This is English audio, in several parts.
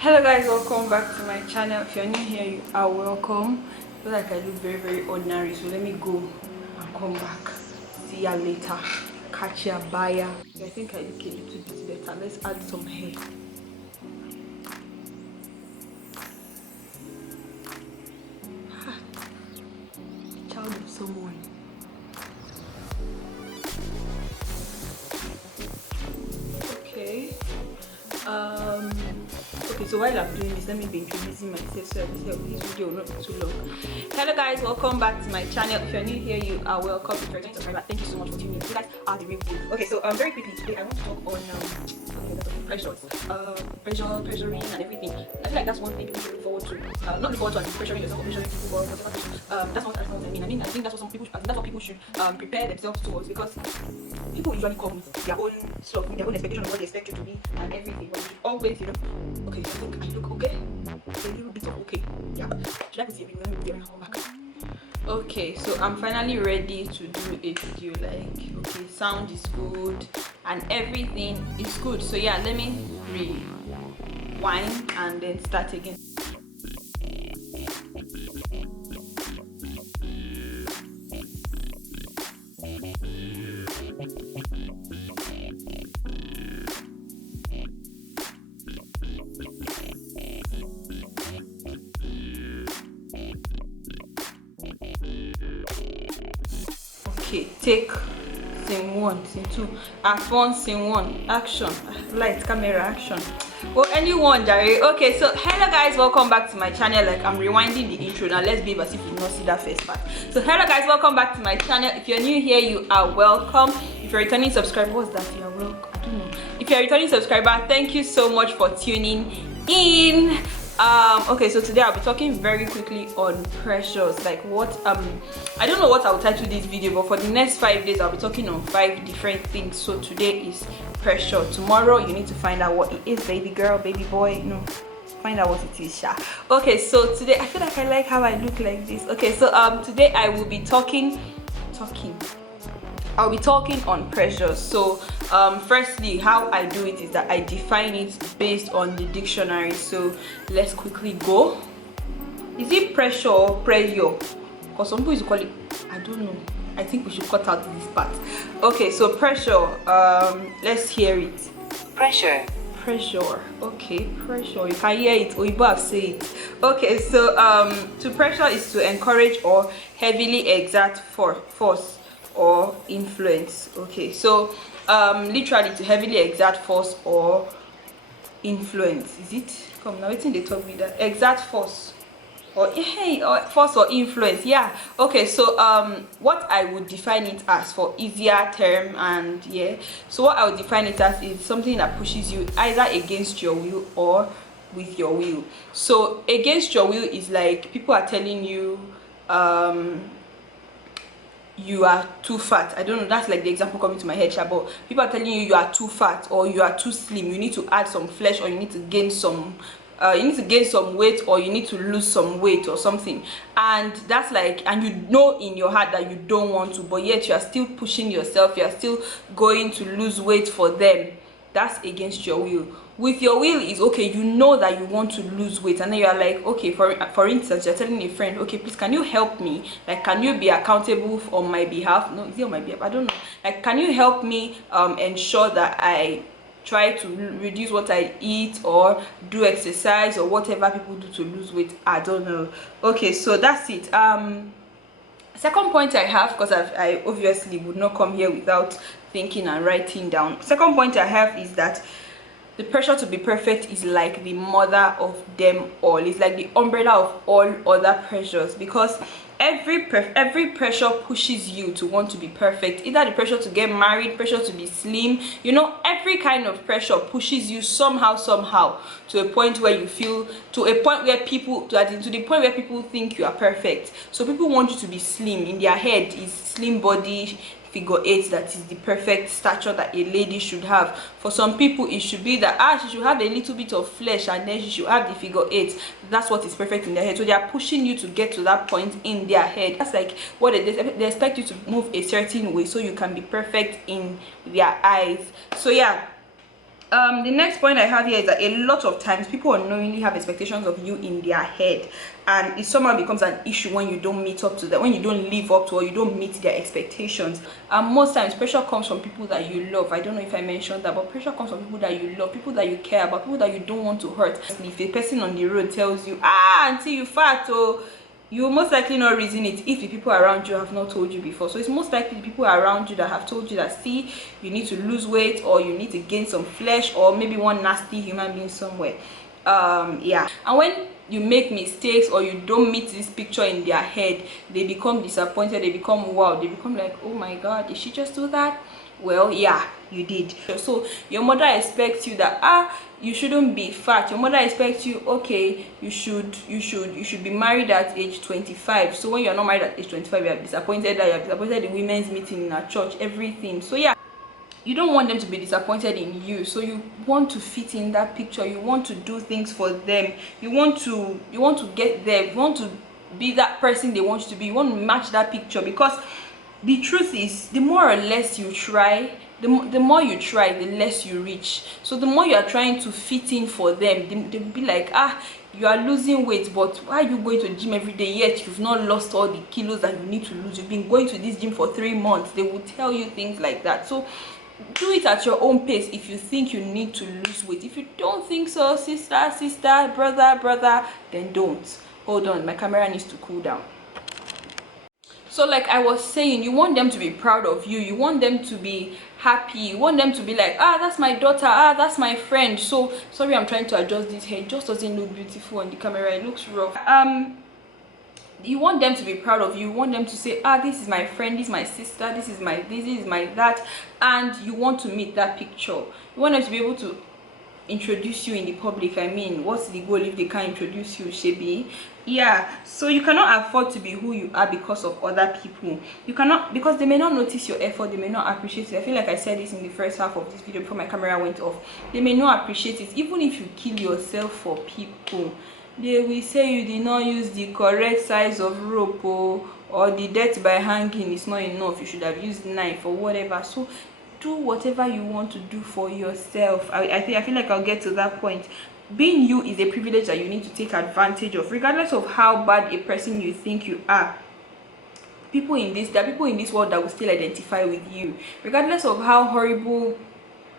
Hello guys, welcome back to my channel. If you're new here, you are welcome. I feel like I look very ordinary, so let me go and come back. See ya later. Catch ya buyer. I think I look a little bit better. Let's add some hair. Child of someone. Okay. Okay, so while I'm doing this, let me be introducing myself so this video will not be too long. Hello guys, welcome back to my channel. If you're new here, you are welcome. If you're a subscriber, thank you so much for tuning in. You guys are the real deal. Okay, so very quickly today I want to talk on pressures, pressuring and everything. I feel like that's one thing people should look forward to. Not look forward to pressuring yourself or pressuring people or whatever. That's what I mean. I think that's what some people. That's what people should prepare themselves towards, because people usually come with their own stuff, with their own expectation of what they expect you to be and everything. But you should always, okay, so I think I look okay. A little bit of okay. Yeah. Should I put the video? Let me put the video back. Okay, so I'm finally ready to do a video. Like, okay, sound is good and everything is good. So yeah, let me rewind and then start again. Okay, take scene 1, scene 2, act 1, scene 1, action, light, camera, action. Well, anyone, Jerry. Okay, so hello guys, welcome back to my channel. Like, I'm rewinding the intro now. Let's be as if you did not see that first part. So hello guys, welcome back to my channel. If you're new here, you are welcome. If you're a returning subscriber, what's that? You are welcome. I don't know. If you're a returning subscriber, thank you so much for tuning in. Okay, so today I'll be talking very quickly on pressures. Like, what I don't know what I'll title this video, but for the next 5 days I'll be talking on 5 different things. So today is pressure. Tomorrow you need to find out what it is, baby girl, baby boy, find out what it is, sha. Okay, so today I feel like I like how I look like this. Okay, so today I will be I'll be talking on pressure. So firstly, how I do it is that I define it based on the dictionary. So let's quickly go. Is it pressure or pressure? Because some people call it, I don't know. I think we should cut out this part. Okay, so pressure, let's hear it. Pressure. Okay, pressure, you can hear it, or you have say it. Okay, so to pressure is to encourage or heavily exert force or influence. Okay, so literally to heavily exert force or influence. Is it? Come now, waiting they talk with that. Exert force or force or influence. Yeah. Okay, so what I would define it as for easier term, and yeah, so what I would define it as is something that pushes you either against your will or with your will. So against your will is like people are telling you you are too fat. I don't know, that's like the example coming to my head, but people are telling you are too fat or you are too slim, you need to add some flesh, or you need to gain some weight, or you need to lose some weight or something. And that's like, and you know in your heart that you don't want to, but yet you are still pushing yourself, you are still going to lose weight for them. That's against your will. With your will is okay, you know that you want to lose weight, and then you are like, okay, for instance, you're telling a friend, okay, please, can you help me? Like, can you be accountable on my behalf? No, is it on my behalf? I don't know. Like, can you help me ensure that I try to reduce what I eat or do exercise or whatever people do to lose weight? I don't know. Okay, so that's it. Second point I have, because I obviously would not come here without thinking and writing down. Second point I have is that the pressure to be perfect is like the mother of them all. It's like the umbrella of all other pressures, because every pressure pushes you to want to be perfect. Either the pressure to get married, pressure to be slim, every kind of pressure pushes you somehow to a point where you feel, to the point where people think you are perfect. So people want you to be slim. In their head is slim body, figure 8, that is the perfect stature that a lady should have. For some people it should be that she should have a little bit of flesh and then she should have the figure 8. That's what is perfect in their head. So they are pushing you to get to that point in their head. That's like what they expect you to move a certain way so you can be perfect in their eyes. So yeah, The next point I have here is that a lot of times people unknowingly have expectations of you in their head, and it somehow becomes an issue when you don't meet up to them, when you don't live up to, or you don't meet their expectations. And most times pressure comes from people that you love. I don't know if I mentioned that, but pressure comes from people that you love, people that you care about, people that you don't want to hurt. If a person on the road tells you, auntie, you fat, oh, you will most likely not reason it if the people around you have not told you before. So it's most likely the people around you that have told you that, see, you need to lose weight, or you need to gain some flesh, or maybe one nasty human being somewhere. Yeah. And when you make mistakes or you don't meet this picture in their head, they become disappointed, they become wow, they become like, oh my god, did she just do that? Well, yeah, you did. So your mother expects you that you shouldn't be fat. Your mother expects you, okay, you should be married at age 25. So when you're not married at age 25, you're disappointed that you're disappointed in women's meeting in a church, everything. So yeah, you don't want them to be disappointed in you, so you want to fit in that picture, you want to do things for them, you want to get there, you want to be that person they want you to be, you want to match that picture. Because the truth is, the more or less you try, the more you try, the less you reach. So the more you are trying to fit in for them, they'll be like, you are losing weight, but why are you going to the gym every day yet you've not lost all the kilos that you need to lose? You've been going to this gym for 3 months. They will tell you things like that. So do it at your own pace. If you think you need to lose weight, if you don't think so, sister, brother, then don't. Hold on, my camera needs to cool down. So like I was saying, you want them to be proud of you, you want them to be happy, you want them to be like, that's my daughter, that's my friend. So sorry, I'm trying to adjust this hair. It just doesn't look beautiful on the camera, it looks rough. You want them to be proud of you, you want them to say, this is my friend, this is my sister, this is my that. And you want to meet that picture. You want them to be able to introduce you in the public. I mean, what's the goal if they can't introduce you, Shebi? Yeah. So you cannot afford to be who you are because of other people. You cannot, because they may not notice your effort, they may not appreciate it. I feel like I said this in the first half of this video before my camera went off. They may not appreciate it. Even if you kill yourself for people, they will say you did not use the correct size of rope, or the death by hanging is not enough, you should have used knife or whatever. So do whatever you want to do for yourself. I feel like I'll get to that point. Being you is a privilege that you need to take advantage of, regardless of how bad a person you think you are. There are people in this world that will still identify with you, regardless of how horrible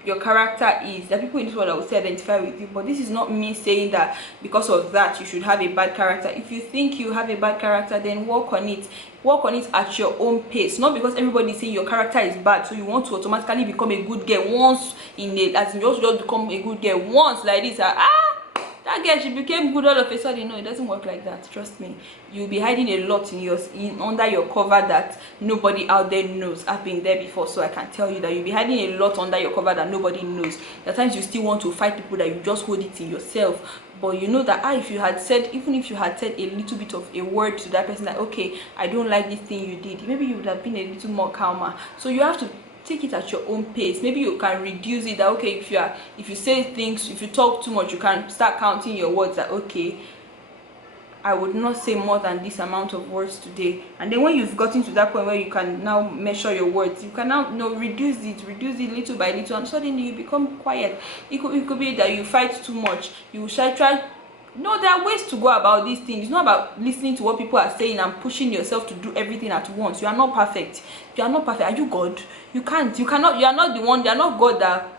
your character is. There are people in this world that will still identify with you. But this is not me saying that because of that you should have a bad character. If you think you have a bad character, then work on it at your own pace. Not because everybody is saying your character is bad, so you want to automatically become a good girl once in a, as in just become a good girl once like this. That girl, she became good all of a sudden. No, it doesn't work like that. Trust me. You'll be hiding a lot under your cover that nobody out there knows. I've been there before, so I can tell you that you'll be hiding a lot under your cover that nobody knows. At times you still want to fight people that you just hold it in yourself. But you know that even if you had said a little bit of a word to that person, that okay, I don't like this thing you did, maybe you would have been a little more calmer. So you have to take it at your own pace. Maybe you can reduce it, that okay, if you say things, if you talk too much, you can start counting your words, that okay, I would not say more than this amount of words today. And then when you've gotten to that point where you can now measure your words, you can now reduce it little by little, and suddenly you become quiet. It could be that you fight too much. You should try. No, there are ways to go about these things. It's not about listening to what people are saying and pushing yourself to do everything at once. You are not perfect. You are not perfect. Are you God? You can't. You cannot. You are not the one. You are not God that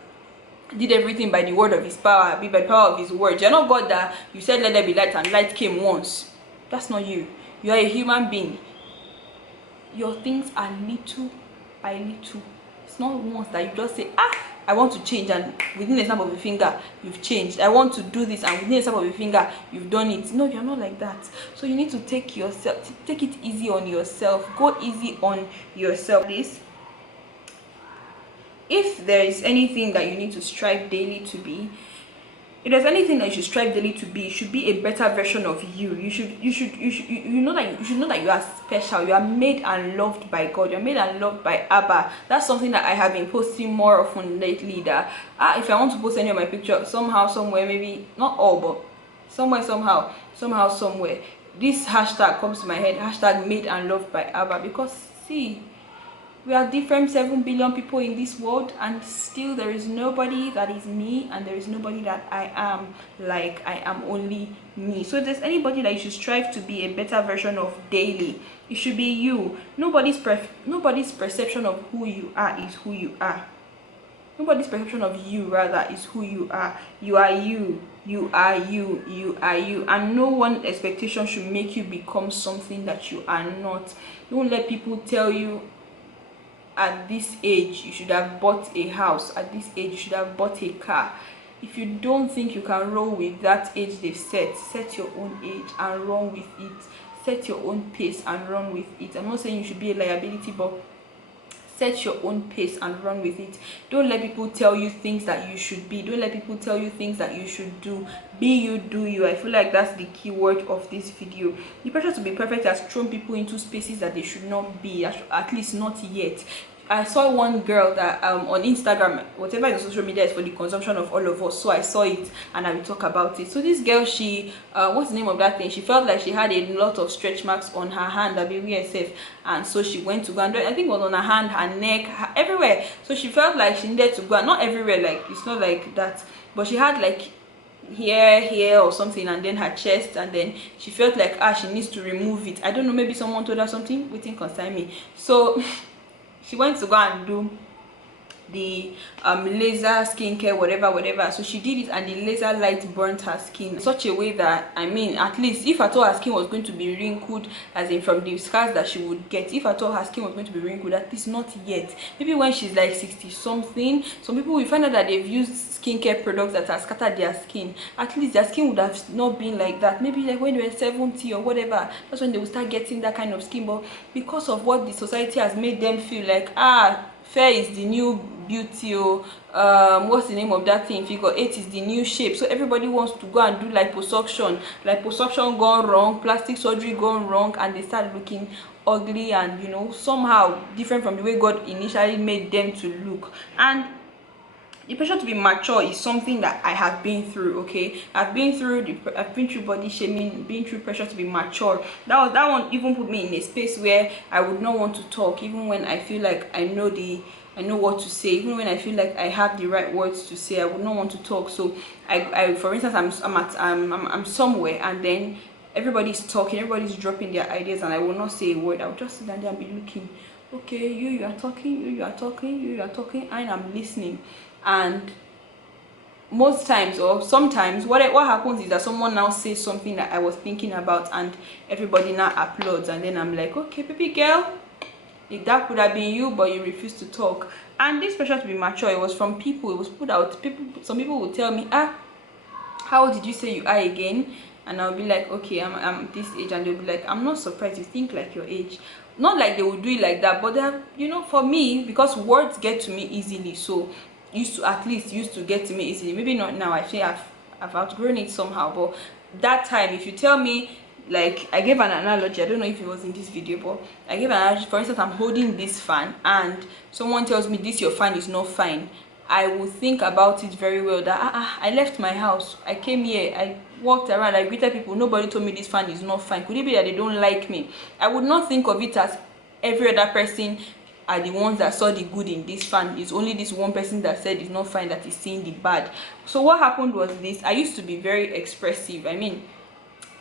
did everything by the word of his power, by the power of his word. You are not God that you said let there be light and light came once. That's not you. You are a human being. Your things are little by little. It's not once that you just say, I want to change, and within a snap of a finger you've changed. I want to do this, and within a snap of a finger you've done it. No, you're not like that. So you need to take it easy on yourself. Go easy on yourself, please. If there is anything that you need to strive daily to be, if there's anything that you should strive daily to be, it should be a better version of you. You should know that you are special. You are made and loved by God. You're made and loved by Abba. That's something that I have been posting more often lately, that if I want to post any of my picture, somehow, somewhere, maybe not all, but somewhere, somehow, somewhere, this hashtag comes to my head, hashtag made and loved by Abba. Because see, We are different 7 billion people in this world, and still there is nobody that is me, and there is nobody that I am like I am only me. So if there's anybody that you should strive to be a better version of daily, it should be you. Nobody's perception of who you are is who you are. Nobody's perception of you rather is who you are. You are you. You are you. You are you. And no one expectation should make you become something that you are not. Don't let people tell you at this age you should have bought a house, at this age you should have bought a car. If you don't think you can roll with that age they've set your own age and run with it. Set your own pace and run with it. I'm not saying you should be a liability, but set your own pace and run with it. Don't let people tell you things that you should be. Don't let people tell you things that you should do. Be you, do you. I feel like that's the key word of this video. The pressure to be perfect has thrown people into spaces that they should not be, at least not yet. I saw one girl that on Instagram, whatever is social media is for the consumption of all of us, so I saw it and I will talk about it. So this girl, she what's the name of that thing, she felt like she had a lot of stretch marks on her hand, that baby herself, and so she went to go and do it. I think it was on her hand, her neck, everywhere. So she felt like she needed to go, and not everywhere, like it's not like that, but she had like here or something, and then her chest, and then she felt like she needs to remove it. I don't know, maybe someone told her something, waiting concern me. So she went to go and do the laser skincare, whatever. So she did it, and the laser light burnt her skin in such a way that, I mean, at least if at all her skin was going to be wrinkled, as in from the scars that she would get, if at all her skin was going to be wrinkled, at least not yet. Maybe when she's like 60 something, some people will find out that they've used skincare products that have scattered their skin. At least their skin would have not been like that. Maybe like when they were 70 or whatever, that's when they will start getting that kind of skin. But because of what the society has made them feel like, fair is the new beauty, or what's the name of that thing, figure 8 is the new shape, so everybody wants to go and do liposuction gone wrong, plastic surgery gone wrong, and they start looking ugly and, you know, somehow different from the way God initially made them to look. And the pressure to be mature is something that I have been through. Okay, I've been through body shaming, been through pressure to be mature. That one even put me in a space where I would not want to talk, even when I feel like I know what to say, even when I feel like I have the right words to say, I would not want to talk. So I for instance, I'm somewhere, and then everybody's talking, everybody's dropping their ideas, and I will not say a word. I'll just sit down there and be looking. Okay, you are talking, you are talking, you are talking, and I'm listening. And most times, or sometimes, what happens is that someone now says something that I was thinking about, and everybody now applauds, and then I'm like, okay, baby girl, if that could have been you, but you refuse to talk. And this pressure to be mature, it was from people, it was put out. Some people would tell me, how old did you say you are again? And I'll be like, okay, I'm this age, and they'll be like, I'm not surprised you think like your age. Not like they would do it like that, but they're, you know, for me, because words get to me easily, so used to get to me easily. Maybe not now, I think I've outgrown it somehow, but that time, if you tell me, like, I gave an analogy, I don't know if it was in this video, but I gave an analogy. For instance, I'm holding this fan, and someone tells me this your fan is not fine. I will think about it very well, that I left my house, I came here, I walked around, I greeted people, nobody told me this fan is not fine. Could it be that they don't like me? I would not think of it as every other person are the ones that saw the good in this fan. It's only this one person that said it's not fine that is seeing the bad. So what happened was this: I used to be very expressive. I mean,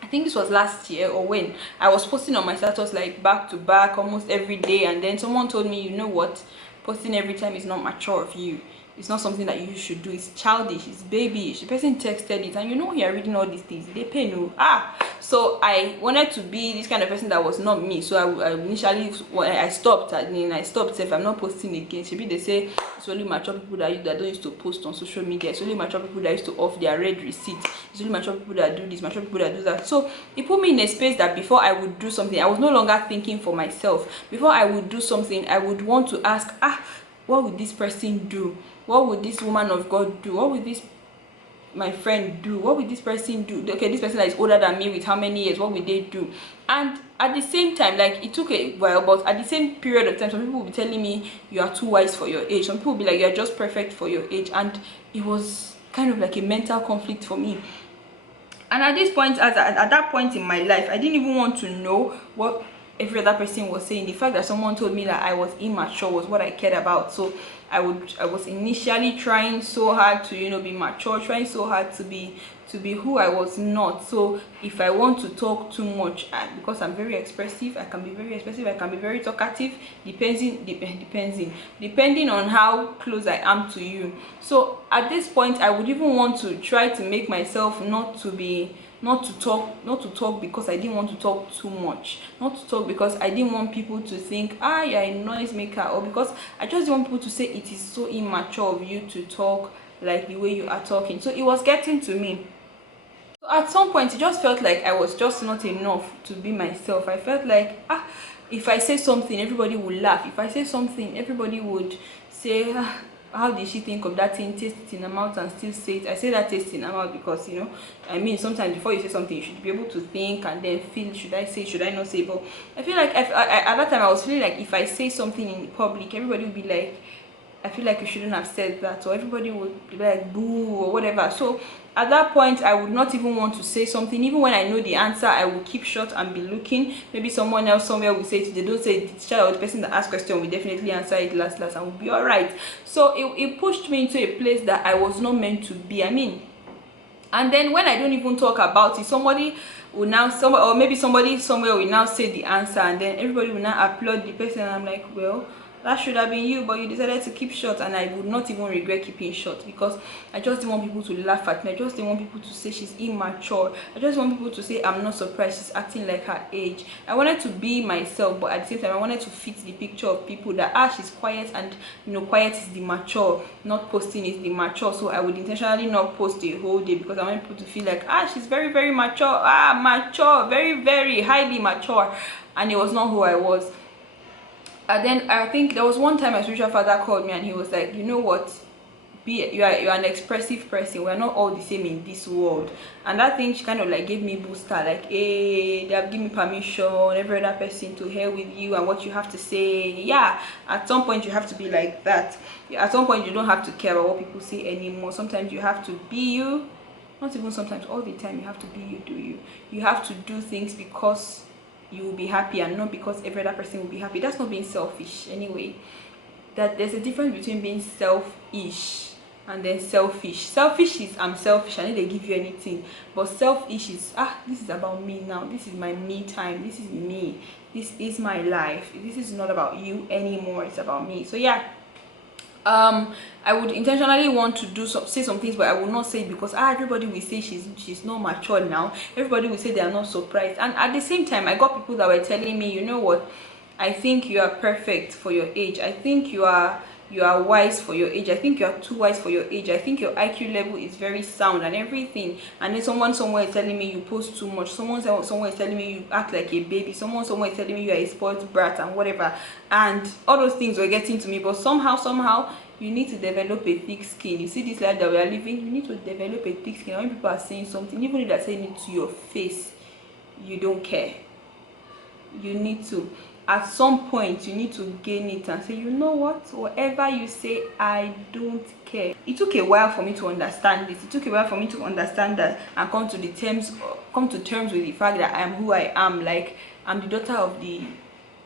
I think this was last year, or when I was posting on my status like back to back almost every day, and then someone told me, you know what, posting every time is not mature of you. It's not something that you should do. It's childish, it's babyish. The person texted it, and you know, you're reading all these things, they pay no. So I wanted to be this kind of person that was not me. So I initially, when I stopped, if I'm not posting again. Maybe they say it's only mature people that don't used to post on social media. It's only mature people that used to off their red receipts. It's only mature people that do this, mature people that do that. So it put me in a space that before I would do something, I was no longer thinking for myself. Before I would do something, I would want to ask, what would this person do? What would this woman of God do? What would this my friend do? What would this person do? Okay, this person that is older than me with how many years, what would they do? And at the same time, like, it took a while, but at the same period of time, some people will be telling me you are too wise for your age. Some people will be like, you're just perfect for your age. And it was kind of like a mental conflict for me. And at this point, at that point in my life, I didn't even want to know what every other person was saying. The fact that someone told me that I was immature was what I cared about. So I was initially trying so hard to, you know, be mature, trying so hard to be who I was not. So if I want to talk too much, because I'm very expressive, I can be very expressive, I can be very talkative, depending on how close I am to you. So at this point, I would even want to try to make myself not to talk because I didn't want to talk too much, not to talk because I didn't want people to think, you're a noise maker, or because I just didn't want people to say it is so immature of you to talk like the way you are talking. So it was getting to me. So at some point, it just felt like I was just not enough to be myself. I felt like, if I say something, everybody would laugh. If I say something, everybody would say, how did she think of that thing, taste it in her mouth and still say it. I say that taste in her mouth because, you know, I mean, sometimes before you say something, you should be able to think and then feel, should I say, should I not say. But I feel like at that time, I was feeling like if I say something in public, everybody would be like, I feel like you shouldn't have said that, or everybody would be like boo or whatever. So at that point, I would not even want to say something. Even when I know the answer, I will keep short and be looking. Maybe someone else somewhere will say it. They don't say it, the child or the person that asked question will definitely answer it last and will be all right. So it pushed me into a place that I was not meant to be. I mean, and then when I don't even talk about it, somebody will now, or maybe somebody somewhere will now say the answer, and then everybody will now applaud the person, and I'm like, well, that should have been you, but you decided to keep short. And I would not even regret keeping short, because I just didn't want people to laugh at me. I just didn't want people to say she's immature. I just want people to say I'm not surprised she's acting like her age. I wanted to be myself, but at the same time I wanted to fit the picture of people that she's quiet, and you know, quiet is the mature, not posting is the mature. So I would intentionally not post the whole day, because I want people to feel like she's very, very mature, mature, very, very highly mature. And it was not who I was. And then I think there was one time my spiritual father called me and he was like, you know what, you're an expressive person, we're not all the same in this world. And that thing, she kind of like gave me booster, like, hey, they have given me permission, every other person, to hear with you and what you have to say. Yeah, at some point you have to be like that. At some point you don't have to care about what people say anymore. Sometimes you have to be you. Not even sometimes, all the time you have to be you, do you. You have to do things because you will be happy, and not because every other person will be happy. That's not being selfish anyway. That there's a difference between being selfish and then selfish. Selfish is I'm selfish, I need to give you anything. But selfish is this is about me now. This is my me time. This is me. This is my life. This is not about you anymore. It's about me. So yeah. I would intentionally want to say some things, but I will not say it because everybody will say she's not mature now. Everybody will say they are not surprised. And at the same time, I got people that were telling me, you know what, I think you are perfect for your age. I think you are wise for your age. I think you are too wise for your age. I think your IQ level is very sound and everything. And then someone somewhere is telling me you post too much. Someone somewhere is telling me you act like a baby. Someone somewhere is telling me you are a spoiled brat and whatever. And all those things were getting to me. But somehow you need to develop a thick skin. You see this life that we are living, you need to develop a thick skin. When people are saying something, even if they're saying it to your face, you don't care. You need to, at some point, you need to gain it and say, you know what, whatever you say, I don't care. It took a while for me to understand this. It took a while for me to understand that and come to terms with the fact that I am who I am. Like, I'm the daughter of the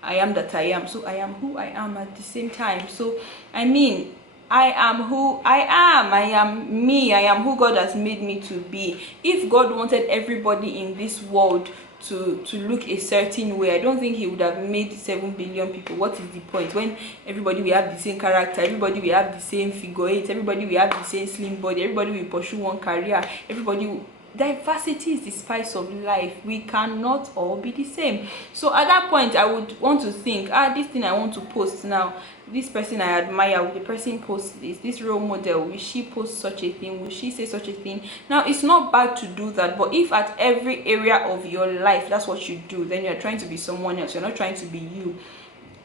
I am that I am. So I am who I am at the same time. So I mean, I am who I am. I am me. I am who God has made me to be. If God wanted everybody in this world to look a certain way, I don't think he would have made 7 billion people. What is the point when everybody will have the same character, everybody will have the same figure eight, everybody will have the same slim body, everybody will pursue one career, everybody will... Diversity is the spice of life. We cannot all be the same. So at that point, I would want to think, this thing I want to post now, this person I admire, will the person post this role model, will she post such a thing, will she say such a thing? Now, it's not bad to do that, but if at every area of your life that's what you do, then you're trying to be someone else. You're not trying to be you.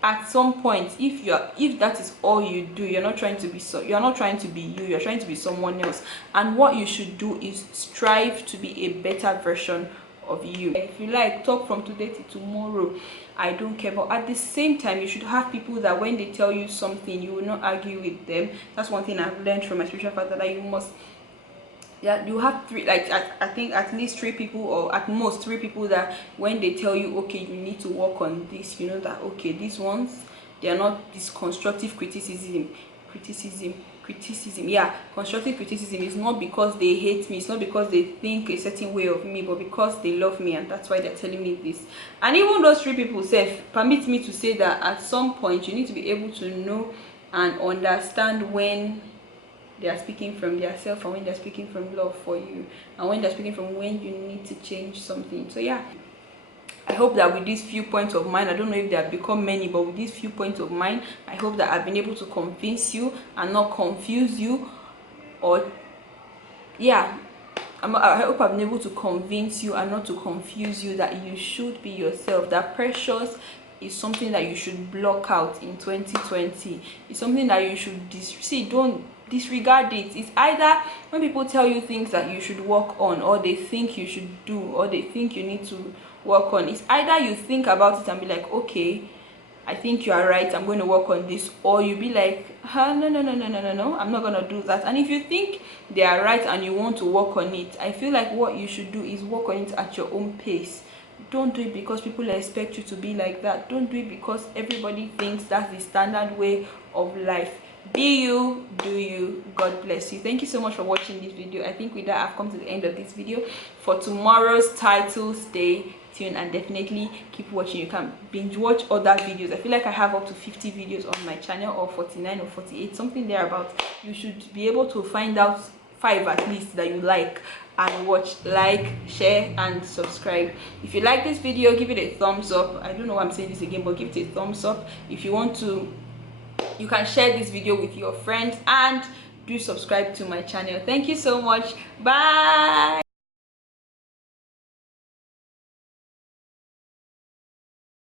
At some point, if that is all you do, you're not trying to be you, you're trying to be someone else. And what you should do is strive to be a better version of you. If you like, talk from today to tomorrow, I don't care. But at the same time, you should have people that when they tell you something, you will not argue with them. That's one thing I've learned from my spiritual father, that you must Yeah, you have three, like I think at least three people, or at most three people, that when they tell you, okay, you need to work on this, you know that okay, these ones, they are not this constructive criticism. Yeah, constructive criticism is not because they hate me, it's not because they think a certain way of me, but because they love me, and that's why they're telling me this. And even those three people say, permit me to say that at some point you need to be able to know and understand when they are speaking from their self, and when they're speaking from love for you, and when they're speaking from when you need to change something. So yeah, I hope that with these few points of mine, I don't know if they have become many, but with these few points of mine, I hope that I've been able to convince you and not confuse you. Or yeah, I hope I've been able to convince you and not to confuse you that you should be yourself, that precious is something that you should block out in 2020. It's something that you should don't disregard it. It's either when people tell you things that you should work on, or they think you should do, or they think you need to work on, it's either you think about it and be like, okay, I think you are right, I'm going to work on this, or you be like, no, I'm not going to do that. And if you think they are right and you want to work on it, I feel like what you should do is work on it at your own pace. Don't do it because people expect you to be like that. Don't do it because everybody thinks that's the standard way of life. Be you, do you. God bless you. Thank you so much for watching this video. I think with that, I've come to the end of this video. For tomorrow's title, stay tuned and definitely keep watching. You can binge watch other videos. I feel like I have up to 50 videos on my channel, or 49 or 48, something thereabout. You should be able to find out 5 at least that you like and watch. Like, share and subscribe. If you like this video, give it a thumbs up. I don't know why I'm saying this again, but give it a thumbs up. If you want to, you can share this video with your friends, and do subscribe to my channel. Thank you so much. Bye.